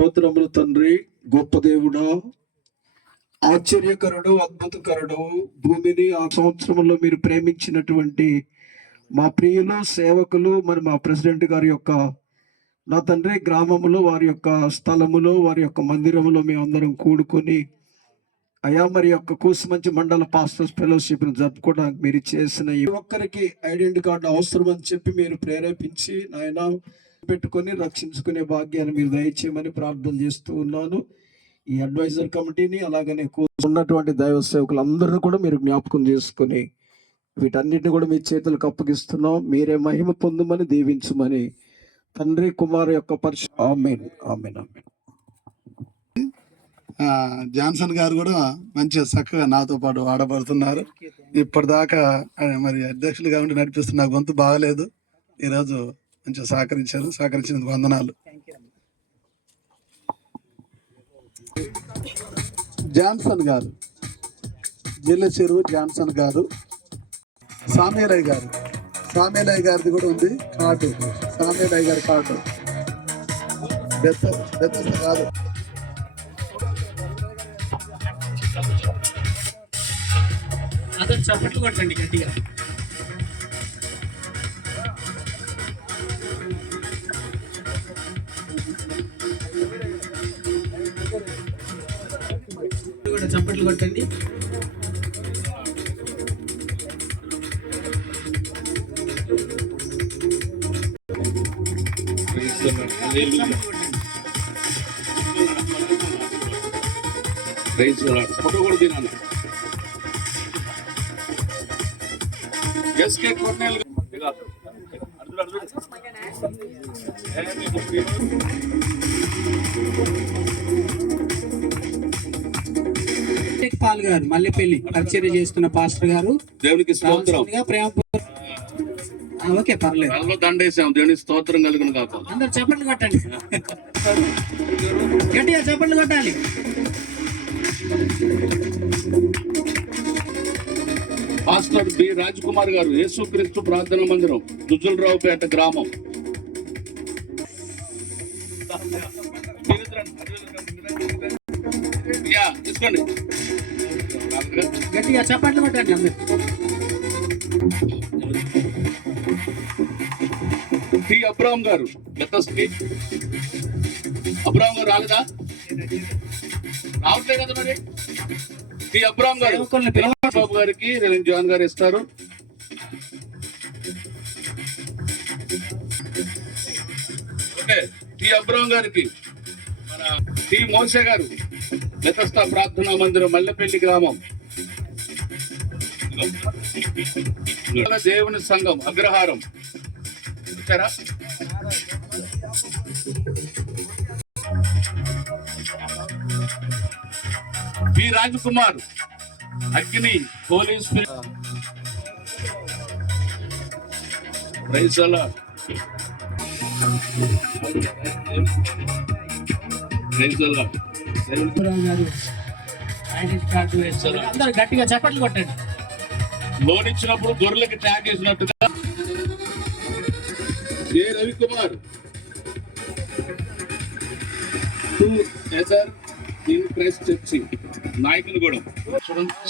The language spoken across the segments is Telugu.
స్తోత్రములు తండ్రి. గొప్ప దేవుడా, ఆశ్చర్యకరుడు, అద్భుతకరుడు. భూమిని ఆ సంవత్సరంలో మీరు ప్రేమించినటువంటి మా ప్రియులు సేవకులు, మరి మా ప్రెసిడెంట్ గారి యొక్క నా తండ్రి గ్రామంలో, వారి యొక్క స్థలములో, వారి యొక్క మందిరములో మేమందరం కూడుకొని అయా మరి యొక్క కూసుమంచి మండల పాస్టర్స్ ఫెలోషిప్ను జరుపుకోవడానికి మీరు చేసిన ఈ ఒక్కరికి ఐడెంటిటీ కార్డు అవసరం అని చెప్పి మీరు ప్రేరేపించి నాయన పెట్టుకొని రక్షించుకునే భాగ్యాన్ని మీరు దయచేయమని ప్రార్థన చేస్తూ ఉన్నాను. ఈ అడ్వైజర్ కమిటీని అలాగనే ఉన్నటువంటి దైవ సేవకులందరినీ కూడా మీరు జ్ఞాపకం చేసుకుని వీటన్నిటిని కూడా మీ చేతులకు అప్పగిస్తున్నాం. మీరే మహిమ పొందమని దీవించమని తండ్రి కుమారు యొక్క ఆమేన్ ఆమేన్ ఆమేన్. జాన్సన్ గారు కూడా మంచిగా చక్కగా నాతో పాటు ఆడబడుతున్నారు. ఇప్పటిదాకా మరి అధ్యక్షులుగా ఉండి నడిపిస్తున్న గొంతు బాగలేదు. ఈరోజు మంచిగా సహకరించినందుకు వందనాలు. జాన్సన్ గారు, జిల్లా చెరువు జాన్సన్ గారు, సామేలయ్య గారిది కూడా ఉంది కార్డు. సామేలయ్య గారి కార్డు బెత్త కాదు. అతను చప్పట్లు కొట్టండి గట్టిగా. చప్పట్లు కొట్టండి. ఫోటో కూడా తినాలి. ఎస్కే కొన్నేళ్ళు పాల్ గారు మల్లెపల్లి పరిచర్య చేస్తున్న పాస్టర్ గారు, దేవునికి స్తోత్రం. ఓకే పర్లేదు, దండేసాం. దేవునికి స్తోత్రం కలుగును కాక. అందరు చప్పట్లు కొట్టండి, గట్టిగా చప్పట్లు కొట్టాలి. పాస్టర్ బి రాజ్కుమార్ గారు, యేసుక్రీస్తు ప్రార్థన మందిరం, దుజ్జులరావుపేట గ్రామం. తీసుకోండి, గట్టిగా చప్పట్లు కొట్టండి అందరు. టి అబ్రాహం గారు, అబ్రాహం గారు రాలేదా? రావట్లే కదా మరి. టి అబ్రాహం గారు బాబు గారికి జాన్ గారు ఇస్తారు. ఓకే, టి అబ్రాహం గారికి మన టి మోసే గారు, బెతెస్దా ప్రార్థనా మందిరం, మల్లెపల్లి గ్రామం. దేవుని సంఘం అగ్రహారం. చూసారా? B Rajkumar, Agni police. Praise the Lord. Praise the Lord. అందరూ గట్టిగా చప్పట్లు కొట్టండి. లోన్ ఇచ్చినప్పుడు గొర్రెలకి ట్యాగ్ వేసినట్టుగా ఏ రవికుమార్ చర్చి నాయకులు కూడా.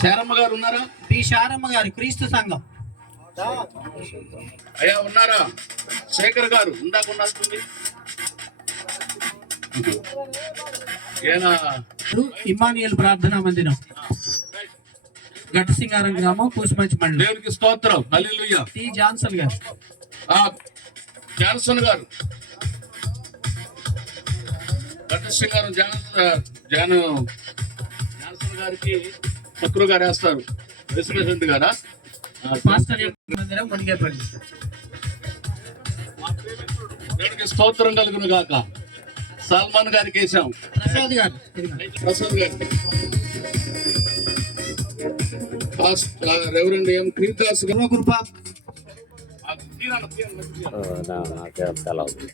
శారమ్మ గారు ఉన్నారా? పి శారమ్మ గారు, క్రీస్తు సంఘం. అయ్యా ఉన్నారా? శేఖర్ గారు ఇందాక ఉన్నట్టుంది. ఇమ్మానియల్ ప్రార్థనా మందిరం, గట్టిసింగారం గ్రామం, కూసుమంచి మండలం. దేవునికి స్తోత్రం. హల్లెలూయా. టి జాన్సన్ గారు, జాన్సన్ గారు, గట్టిసింగారం జాన్సన్ గారికి చక్రు గారు వేస్తారు. ప్రెసిడెంట్ గారా? పాస్టర్ మందిరం, మునిగేపల్లి. దేవునికి స్తోత్రం కలుగును గాక. సల్మాన్ గారికి వేసాం. ప్రసాద్ గారు, రెవరెండ్ ఎం క్రీదాస్ గారు. కృప నాకే తెలవదు.